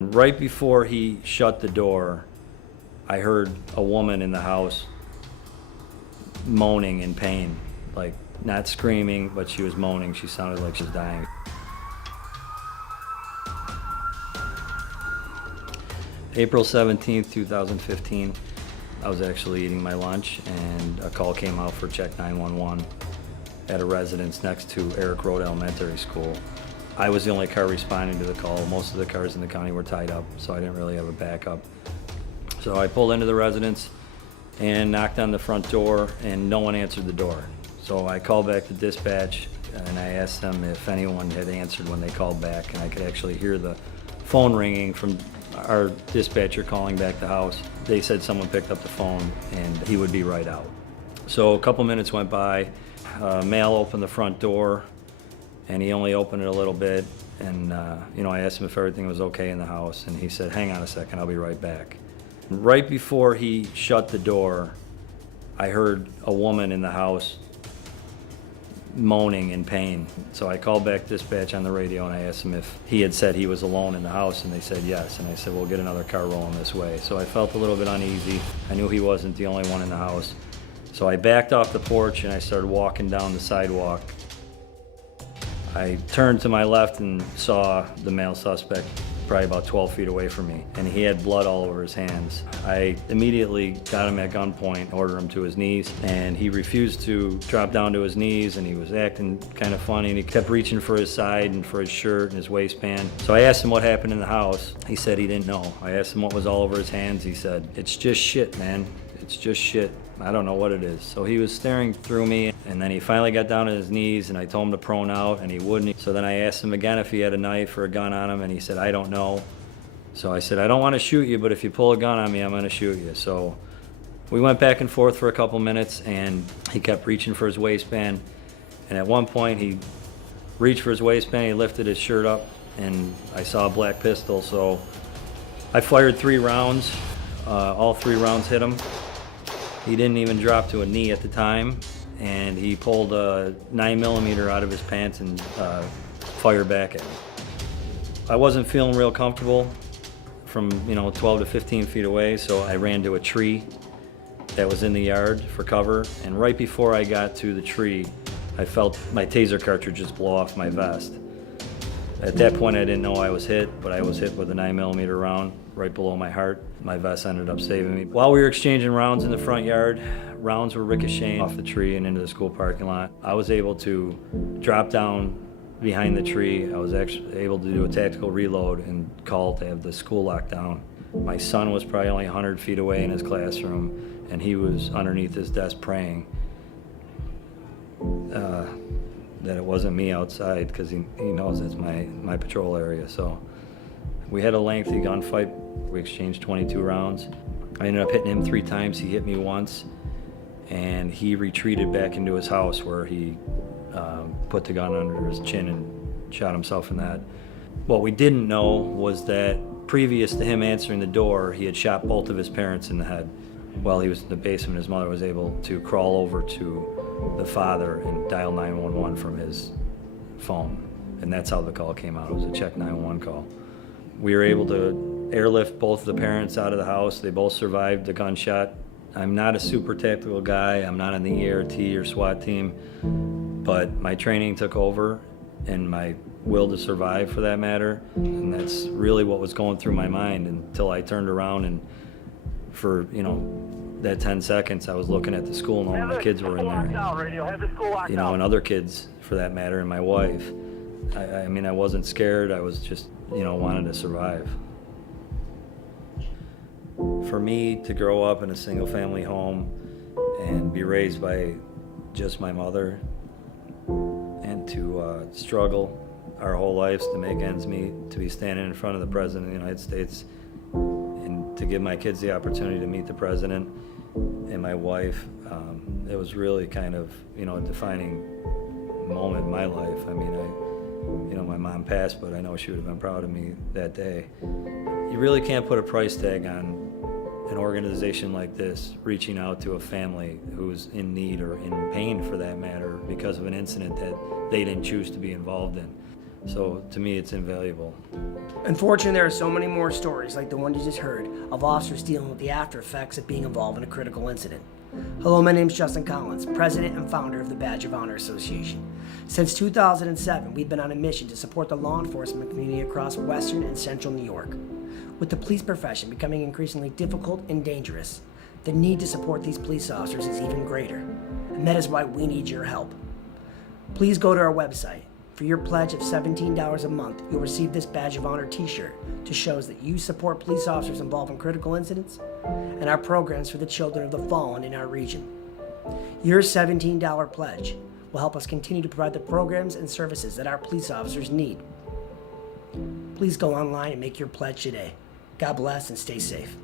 Right before he shut the door, I heard a woman in the house moaning in pain, like not screaming, but she was moaning. She sounded like she was dying. April 17th, 2015, I was actually eating my lunch and a call came out for check 911 at a residence next to Eric Road Elementary School. I was the only car responding to the call. Most of the cars in the county were tied up, so I didn't really have a backup. So I pulled into the residence and knocked on the front door, and no one answered the door. So I called back to dispatch, and I asked them if anyone had answered when they called back, and I could actually hear the phone ringing from our dispatcher calling back the house. They said someone picked up the phone, and he would be right out. So a couple minutes went by. Male opened the front door, and he only opened it a little bit, and I asked him if everything was okay in the house, and he said, "Hang on a second, I'll be right back." Right before he shut the door, I heard a woman in the house moaning in pain. So I called back dispatch on the radio and I asked him if he had said he was alone in the house, and they said yes. And I said, "We'll get another car rolling this way." So I felt a little bit uneasy. I knew he wasn't the only one in the house. So I backed off the porch and I started walking down the sidewalk. I turned to my left and saw the male suspect probably about 12 feet away from me, and he had blood all over his hands. I immediately got him at gunpoint, ordered him to his knees, and he refused to drop down to his knees, and he was acting kind of funny, and he kept reaching for his side and for his shirt and his waistband. So I asked him what happened in the house. He said he didn't know. I asked him what was all over his hands. He said, "It's just shit, man. It's just shit. I don't know what it is." So he was staring through me, and then he finally got down on his knees, and I told him to prone out, and he wouldn't. So then I asked him again if he had a knife or a gun on him, and he said, "I don't know." So I said, "I don't want to shoot you, but if you pull a gun on me, I'm going to shoot you." So we went back and forth for a couple minutes, and he kept reaching for his waistband. And at one point, he reached for his waistband, he lifted his shirt up, and I saw a black pistol. So I fired 3 rounds. All 3 rounds hit him. He didn't even drop to a knee at the time, and he pulled a 9mm out of his pants and fired back at me. I wasn't feeling real comfortable from 12 to 15 feet away, so I ran to a tree that was in the yard for cover, and right before I got to the tree, I felt my taser cartridges blow off my vest. At that point, I didn't know I was hit, but I was hit with a 9mm round right below my heart. My vest ended up saving me. While we were exchanging rounds in the front yard, rounds were ricocheting off the tree and into the school parking lot. I was able to drop down behind the tree. I was actually able to do a tactical reload and call to have the school locked down. My son was probably only 100 feet away in his classroom, and he was underneath his desk praying that it wasn't me outside, because he knows it's my patrol area. So we had a lengthy gunfight. We exchanged 22 rounds. I ended up hitting him 3 times. He hit me once, and he retreated back into his house where he put the gun under his chin and shot himself in the head. What we didn't know was that previous to him answering the door, he had shot both of his parents in the head. While he was in the basement, his mother was able to crawl over to the father and dial 911 from his phone. And that's how the call came out. It was a check 911 call. We were able to airlift both the parents out of the house. They both survived the gunshot. I'm not a super tactical guy. I'm not on the ERT or SWAT team, but my training took over, and my will to survive, for that matter. And that's really what was going through my mind until I turned around, and for that 10 seconds I was looking at the school knowing my kids were in there, and other kids for that matter, and my wife. I mean, I wasn't scared. I was just wanted to survive. For me to grow up in a single family home and be raised by just my mother, and to struggle our whole lives to make ends meet, to be standing in front of the President of the United States, and to give my kids the opportunity to meet the President and my wife, it was really kind of a defining moment in my life. I mean, my mom passed, but I know she would have been proud of me that day. You really can't put a price tag on an organization like this reaching out to a family who's in need or in pain, for that matter, because of an incident that they didn't choose to be involved in. So to me, it's invaluable. Unfortunately, there are so many more stories like the one you just heard of officers dealing with the after effects of being involved in a critical incident. Hello, my name is Justin Collins, President and founder of the Badge of Honor Association. Since 2007, we've been on a mission to support the law enforcement community across Western and Central New York. With the police profession becoming increasingly difficult and dangerous, the need to support these police officers is even greater, and that is why we need your help. Please go to our website. For your pledge of $17 a month, you'll receive this Badge of Honor t-shirt to show that you support police officers involved in critical incidents and our programs for the children of the fallen in our region. Your $17 pledge will help us continue to provide the programs and services that our police officers need. Please go online and make your pledge today. God bless and stay safe.